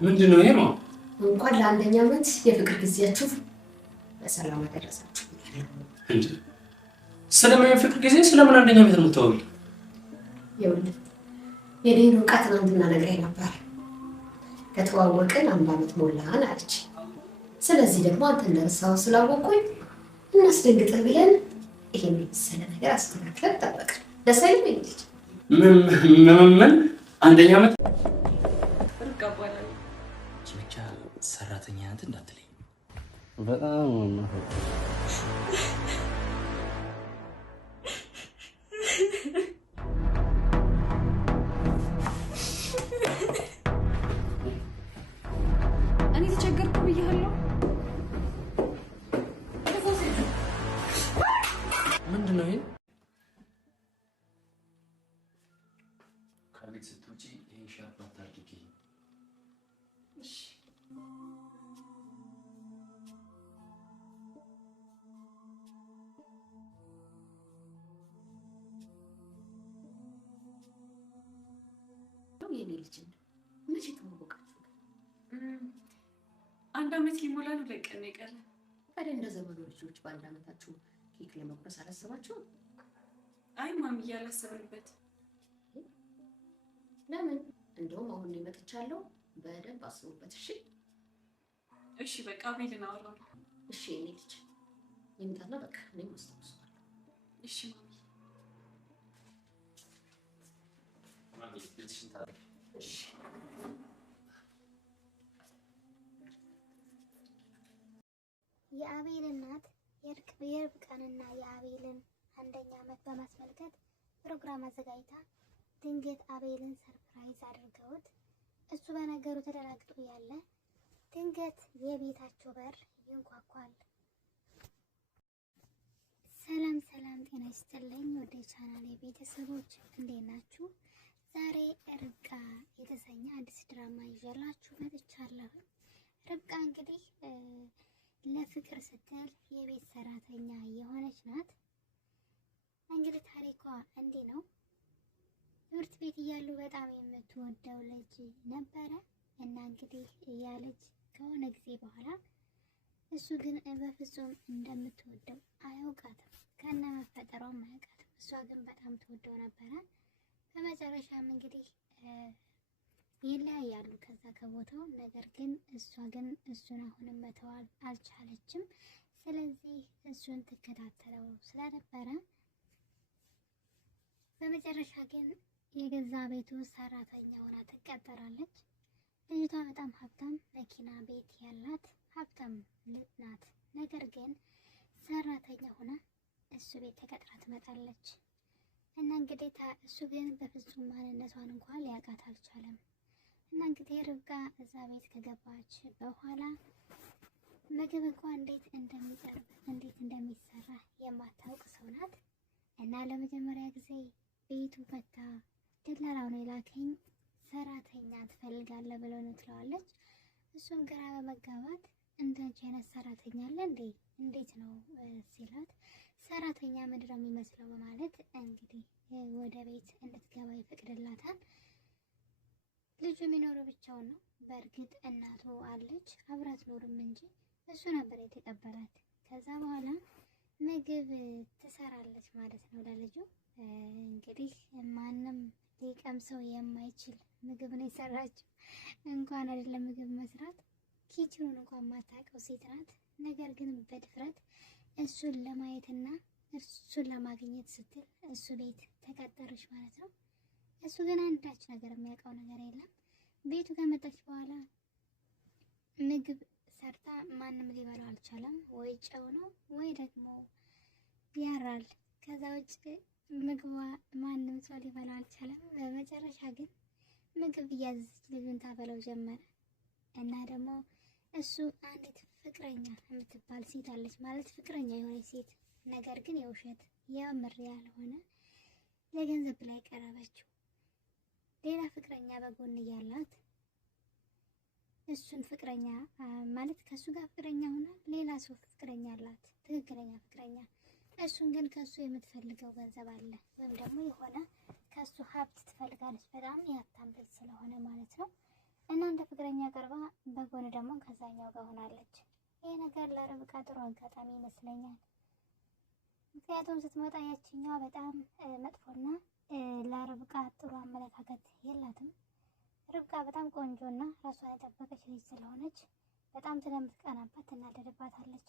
ምንድነው ይሄ ነው? እንኳን ለአንደኛ ዓመት የፍቅር ጊዜያችሁ በሰላም አደረሳችሁ። እንዴ ስለምን የፍቅር ጊዜ ስለምን አንደኛ ዓመት ነው የምታወሪ? ይኸውልህ የኔን ዕውቀት ትናንትና ነግሬህ ነበር። ከተዋወቅን 1 ዓመት ሞላን አለች። ስለዚህ ደግሞ አንተ እንደረሳኸው ስላወቅኩኝ እናስደንግጥህ ብለን ይሄን የመሰለ ነገር አስተካክለን ጠበቅን። ደስ አይልም? ምን አንደኛ ዓመት ብቻ ሰራተኛ ናት እንዳትለኝ። በጣም እኔ ተቸገርኩ ብያለሁ። ምንድነው ይሄ? ከቤት ስትወጪ ይሄን ሻርፕ አታድርጊ። እሺ የኔ ልጅ መቼ ተዋወቃችሁ? 1 ዓመት ሊሞላ ነው። ለቀን የቀረ ታዲያ እንደ ዘመኑ ልጆች በ1 ዓመታችሁ ኬክ ለመቁረስ አላሰባችሁም? አይ ማሚዬ አላሰብንበት። ለምን? እንደውም አሁን ነው መጥቻለሁ። በደንብ አስቡበት። እሺ እሺ በቃ አቤልን አወራለሁ። እሺ የኔ ልጅ ይምጣና በቃ እኔም አስታውሰዋለሁ። እሺ ማሚ ልጅሽን ታዲያ እሺ የአቤል እናት የርብቃንና የአቤልን 1ኛ ዓመት በማስመልከት ፕሮግራም አዘጋጅታ ድንገት አቤልን ሰርፕራይዝ አድርገውት እሱ በነገሩ ተደናግጦ ያለ ድንገት የቤታቸው በር ይንኳኳል። ሰላም ሰላም፣ ጤና ይስጥልኝ ወደ ቻናሌ ቤተሰቦች እንዴት ናችሁ? ዛሬ ርብቃ የተሰኘ አዲስ ድራማ ይዤላችሁ መጥቻለሁ። ርብቃ እንግዲህ ለፍቅር ስትል የቤት ሰራተኛ የሆነች ናት። እንግዲህ ታሪኳ እንዲህ ነው። ትምህርት ቤት እያሉ በጣም የምትወደው ልጅ ነበረ እና እንግዲህ ያ ልጅ ከሆነ ጊዜ በኋላ እሱ ግን በፍጹም እንደምትወደው አያውቃትም፣ ከነ መፈጠሯም አያውቃትም። እሷ ግን በጣም ትወደው ነበረ። በመጨረሻም እንግዲህ ይለያያሉ ከዛ ከቦታው። ነገር ግን እሷ ግን እሱን አሁንም መተው አልቻለችም። ስለዚህ እሱን ትከታተለው ስለነበረ በመጨረሻ ግን የገዛ ቤቱ ሰራተኛ ሆና ትቀጠራለች። ልጅቷ በጣም ሀብታም መኪና ቤት ያላት ሀብታም ልጅ ናት። ነገር ግን ሰራተኛ ሆና እሱ ቤት ተቀጥራ ትመጣለች እና እንግዲህ እሱ ግን በፍጹም ማንነቷን እንኳን ሊያውቃት አልቻለም። እና እንግዲህ ርብቃ እዛ ቤት ከገባች በኋላ ምግብ እንኳን እንዴት እንደሚቀርብ እንዴት እንደሚሰራ የማታውቅ ሰው ናት። እና ለመጀመሪያ ጊዜ ቤቱ ፈታ ደላላው ነው የላከኝ ሰራተኛ ትፈልጋለህ ብሎ ነው ትለዋለች። እሱም ግራ በመጋባት እንዳንቺ አይነት ሰራተኛ አለ እንዴ? እንዴት ነው ሲላት ሰራተኛ ምንድን ነው የሚመስለው በማለት እንግዲህ ወደ ቤት እንድትገባ ይፈቅድላታል። ልጁ የሚኖረው ብቻውን ነው። በእርግጥ እናቱ አለች አብራት ኖርም እንጂ እሱ ነበር የተቀበላት። ከዛ በኋላ ምግብ ትሰራለች ማለት ነው ለልጁ። እንግዲህ ማንም ሊቀምሰው የማይችል ምግብ ነው የሰራችው። እንኳን አይደለም ምግብ መስራት ኪችኑን እንኳን ማታውቀው ሴት ናት። ነገር ግን በድፍረት እሱን ለማየትና እሱን ለማግኘት ስትል እሱ ቤት ተቀጠረች ማለት ነው። እሱ ግን አንዳች ነገር የሚያውቀው ነገር የለም። ቤቱ ከመጣች በኋላ ምግብ ሰርታ ማንም ሊበላው አልቻለም። ወይ ጨው ነው ወይ ደግሞ ያራል። ከዛ ውጭ ምግቧ ማንም ሰው ሊበላው አልቻለም። በመጨረሻ ግን ምግብ እያዘዘች ልጁን ታበለው ጀመረ እና ደግሞ እሱ አንዲት ፍቅረኛ የምትባል ሴት አለች ማለት ፍቅረኛ የሆነች ሴት ነገር ግን የውሸት የምር ያልሆነ ለገንዘብ ላይ ቀረበችው። ሌላ ፍቅረኛ በጎን እያላት እሱን ፍቅረኛ ማለት ከሱ ጋር ፍቅረኛ ሆና ሌላ ሰው ፍቅረኛ አላት፣ ትክክለኛ ፍቅረኛ። እሱን ግን ከሱ የምትፈልገው ገንዘብ አለ ወይም ደግሞ የሆነ ከሱ ሀብት ትፈልጋለች። በጣም ያታም ልጅ ስለሆነ ማለት ነው። እና እንደ ፍቅረኛ ቀርባ በጎን ደግሞ ከዛኛው ጋር ሆናለች። ይሄ ነገር ለርብቃ ጥሩ አጋጣሚ ይመስለኛል። ምክንያቱም ስትመጣ ያችኛዋ በጣም መጥፎና ለርብቃ ጥሩ አመለካከት የላትም። ርብቃ በጣም ቆንጆና ራሷን የጠበቀች ልጅ ስለሆነች በጣም ስለምትቀናባት ትናደድባታለች።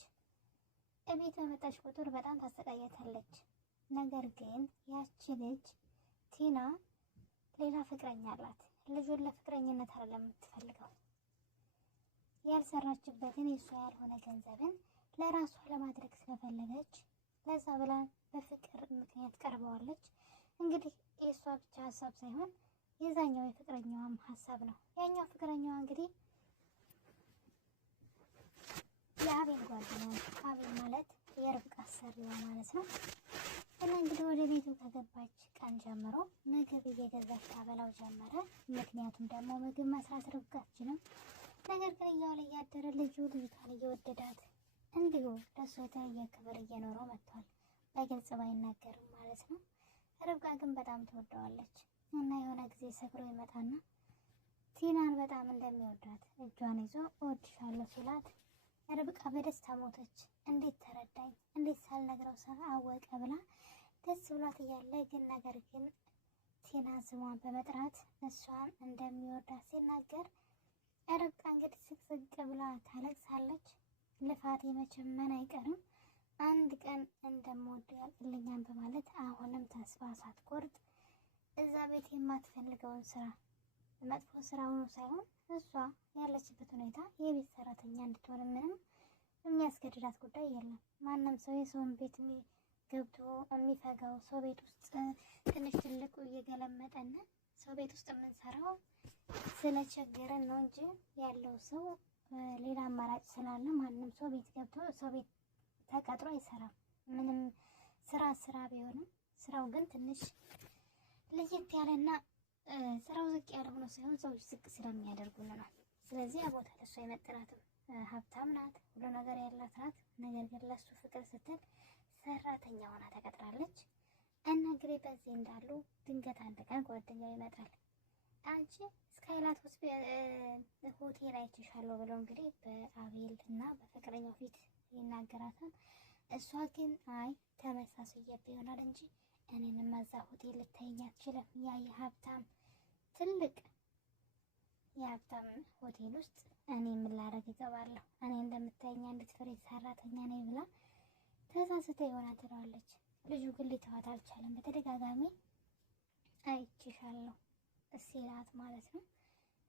እቤት በመጣች ቁጥር በጣም ታሰቃያታለች። ነገር ግን ያቺ ልጅ ቲና ሌላ ፍቅረኛ አላት። ልጁን ለፍቅረኝነት አይደለም የምትፈልገው። ያልሰራችበትን የሷ ያልሆነ ገንዘብን ለራሷ ለማድረግ ስለፈለገች ለዛ ብላ በፍቅር ምክንያት ቀርበዋለች። እንግዲህ የእሷ ብቻ ሀሳብ ሳይሆን የዛኛው የፍቅረኛዋም ሀሳብ ነው። ያኛው ፍቅረኛዋ እንግዲህ የአቤል ጓደኛ ነው። አቤል ማለት የርብቃ አሰሪዋ ማለት ነው። እና እንግዲህ ወደ ቤቱ ከገባች ቀን ጀምሮ ምግብ እየገዛች ታበላው ጀመረ። ምክንያቱም ደግሞ ምግብ መስራት ርብቃ አትችልም። ነገር ግን እያዋለ እያደረ ልጅቷን እየወደዳት እንዲሁ ለእሱ የተለየ ክብር እየኖረው መጥቷል። በግልጽ ባይናገርም ማለት ነው። ርብቃ ግን በጣም ትወደዋለች እና የሆነ ጊዜ ሰክሮ ይመጣና ቲናን በጣም እንደሚወዳት እጇን ይዞ እወድሻለሁ ሲላት ርብቃ በደስታ ሞተች። እንዴት ተረዳኝ፣ እንዴት ሳልነግረው ሰው አወቀ ብላ ደስ ብሏት እያለ ግን ነገር ግን ቲና ስሟን በመጥራት እሷን እንደሚወዳት ሲናገር ርብቃ እንግዲህ ስቅስቅ ብላ ታለቅሳለች። ልፋቴ መቼም አይቀርም፣ አንድ ቀን እንደምወድ ያልቅልኛል በማለት አሁንም ተስፋ ሳትቆርጥ እዛ ቤት የማትፈልገውን ስራ መጥፎ ስራ ሆኖ ሳይሆን እሷ ያለችበት ሁኔታ የቤት ሰራተኛ እንድትሆን ምንም የሚያስገድዳት ጉዳይ የለም። ማንም ሰው የሰውን ቤት ገብቶ የሚፈጋው ሰው ቤት ውስጥ ትንሽ ትልቁ እየገለመጠን ሰው ቤት ውስጥ የምንሰራው ስለቸገረን ነው እንጂ ያለው ሰው ሌላ አማራጭ ስላለ ማንም ሰው ቤት ገብቶ ሰው ቤት ተቀጥሮ አይሰራም። ምንም ስራ ቢሆንም ስራው ግን ትንሽ ለየት ያለና ስራው ዝቅ ያለ ሆኖ ሳይሆን ሰዎች ዝቅ ስለሚያደርጉን ነው። ስለዚህ ቦታ ለእሷ አይመጥናትም። ሀብታም ናት፣ ሁሉ ነገር ያላት ናት። ነገር ግን ለሱ ፍቅር ስትል ሰራተኛ ሆና ተቀጥራለች። እና እንግዲህ በዚህ እንዳሉ ድንገት አንድ ቀን ጓደኛው ይመጣል። አንቺ ስካይላት ሆቴል አይቼሻለሁ ብለው እንግዲህ በአቤል እና በፍቅረኛው ፊት ይናገራታል። እሷ ግን አይ ተመሳስዬበት ይሆናል እንጂ እኔንም እዛ ሆቴል ልታይኝ አትችልም። ያ የሀብታም ትልቅ የሀብታም ሆቴል ውስጥ እኔ ምን ላደርግ እገባለሁ? እኔ እንደምታይኝ አንዲት ፍሬ ሰራተኛ ነኝ ብላ ተሳስታ ይሆናል ትለዋለች። ልጁ ግን ሊተዋት አልቻለም። በተደጋጋሚ አይቼሻለሁ ሲላት ማለት ነው።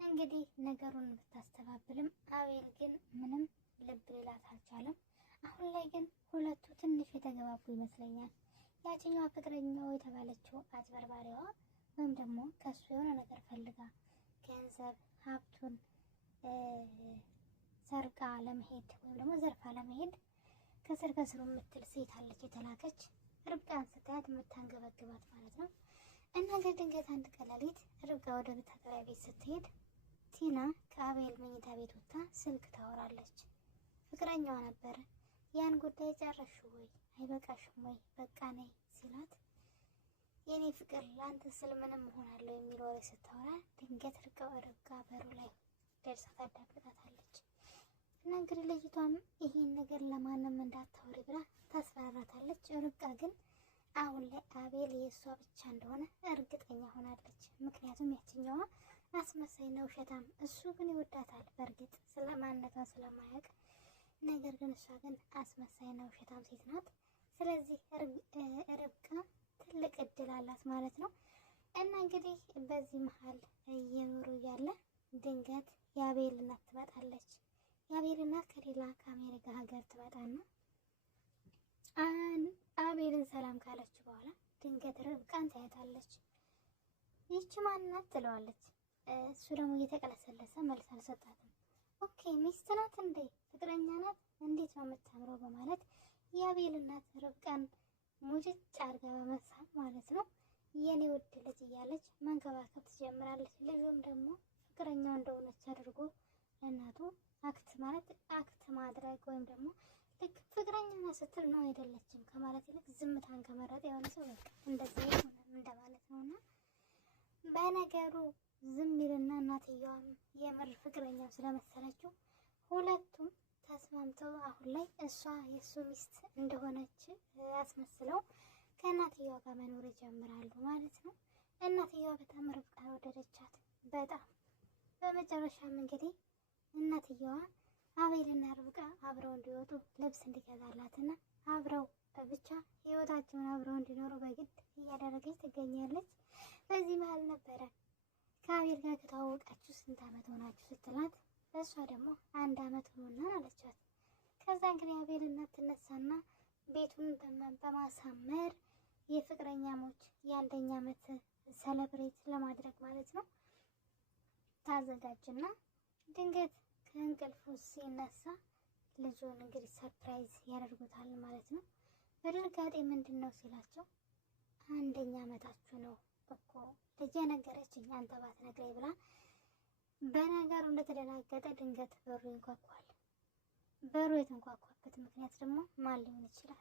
እንግዲህ ነገሩን ብታስተባብልም አቤል ግን ምንም ልብ ሊላት አልቻለም። አሁን ላይ ግን ሁለቱ ትንሽ የተገባቡ ይመስለኛል። ያችኛዋ ፍቅረኛው የተባለችው አጭበርባሪዋ ወይም ደግሞ ከሱ የሆነ ነገር ፈልጋ ገንዘብ ሀብቱን ሰርቃ ለመሄድ ወይም ደግሞ ዘርፋ ለመሄድ ከስር ከስሩ የምትል ሴት አለች የተላከች። ርብቃን ስታያት የምታንገበግባት ማለት ነው። እና ድንገት አንድ ቀን ሌሊት ርብቃ ወደ መታጠቢያ ቤት ስትሄድ ቲና ከአቤል መኝታ ቤት ወጥታ ስልክ ታወራለች። ፍቅረኛዋ ነበረ። ያን ጉዳይ ጨረሹ ወይ አይበቃሽም ወይ በቃ ነይ ሲላት የኔ ፍቅር ለአንተ ስል ምንም እሆናለሁ የሚል ወሬ ስታወራ ድንገት ርብቃ በሩ ላይ ደርሳ ታዳምጣታለች። እና እንግዲህ ልጅቷም ይሄን ነገር ለማንም እንዳታወሪ ብላ ታስፈራራታለች። ርብቃ ግን አሁን ላይ አቤል የእሷ ብቻ እንደሆነ እርግጠኛ ሆናለች። ምክንያቱም ያችኛዋ አስመሳይና ውሸታም፣ እሱ ግን ይወዳታል በእርግጥ ስለማንነቷ ስለማያውቅ። ነገር ግን እሷ ግን አስመሳይና ውሸታም ሴት ናት። ስለዚህ ርብቃ ትልቅ እድል አላት ማለት ነው። እና እንግዲህ በዚህ መሀል እየኖሩ እያለ ድንገት የአቤል እናት ትመጣለች። የአቤል እናት ከሌላ ከአሜሪካ ሀገር ትመጣና አቤልን ሰላም ካለች በኋላ ድንገት ርብቃን ታያታለች። ይቺ ማናት ትለዋለች። እሱ ደግሞ እየተቀለሰለሰ መልስ አልሰጣትም። ኦኬ ሚስት ናት እንዴ? ፍቅረኛ ናት? እንዴት ነው የምታምረው? በማለት የአቤል እናት ርብቃን ሙጭጭ አድርጋ በመሳብ ማለት ነው የኔ ውድ ልጅ እያለች መንከባከብ ትጀምራለች። ልጁም ደግሞ ፍቅረኛው እንደሆነች አድርጎ ለእናቱ አክት ማድረግ ወይም ደግሞ ልክ ፍቅረኛ ስትል ነው አይደለችም ከማለት ይልቅ ዝምታን ከመረጥ የሆነ ሰው በቃ እንደዚህ ሆነ እንደማለት ነውና በነገሩ ዝም ይልና እናትየዋም የምር ፍቅረኛው ስለመሰለችው ሁለቱም ተስማምተው አሁን ላይ እሷ የእሱ ሚስት እንደሆነች ያስመስለው ከእናትየዋ ጋር መኖር ይጀምራሉ ማለት ነው። እናትየዋ በጣም ርብቃን ወደደቻት በጣም። በመጨረሻም እንግዲህ እናትየዋ አቤልና ርብቃ አብረው እንዲወጡ ልብስ እንዲገዛላትና አብረው ብቻ ህይወታቸውን አብረው እንዲኖሩ በግድ እያደረገች ትገኛለች። በዚህ መሀል ነበረ ከአቤል ጋር ከተዋወቃችሁ ስንት ዓመት ሆናችሁ ስትላት እሷ ደግሞ 1 ዓመት ሆኖናል አለቻት። ከዛ እንግዲህ አቤል እናት ትነሳና ቤቱን በማሳመር የፍቅረኛሞች የ1ኛ ዓመት ሰለብሬት ለማድረግ ማለት ነው ታዘጋጅና ድንገት ከእንቅልፉ ሲነሳ ልጁን እንግዲህ ሰርፕራይዝ ያደርጉታል ማለት ነው። በድንጋጤ ምንድን ነው ሲላቸው 1ኛ ዓመታችሁ ነው እኮ ልጄ ነገረችኝ አንተ ባትነግረኝ ብላ በነገሩ እንደተደናገጠ ድንገት በሩ ይንኳኳል። በሩ የተንኳኳበት ምክንያት ደግሞ ማን ሊሆን ይችላል?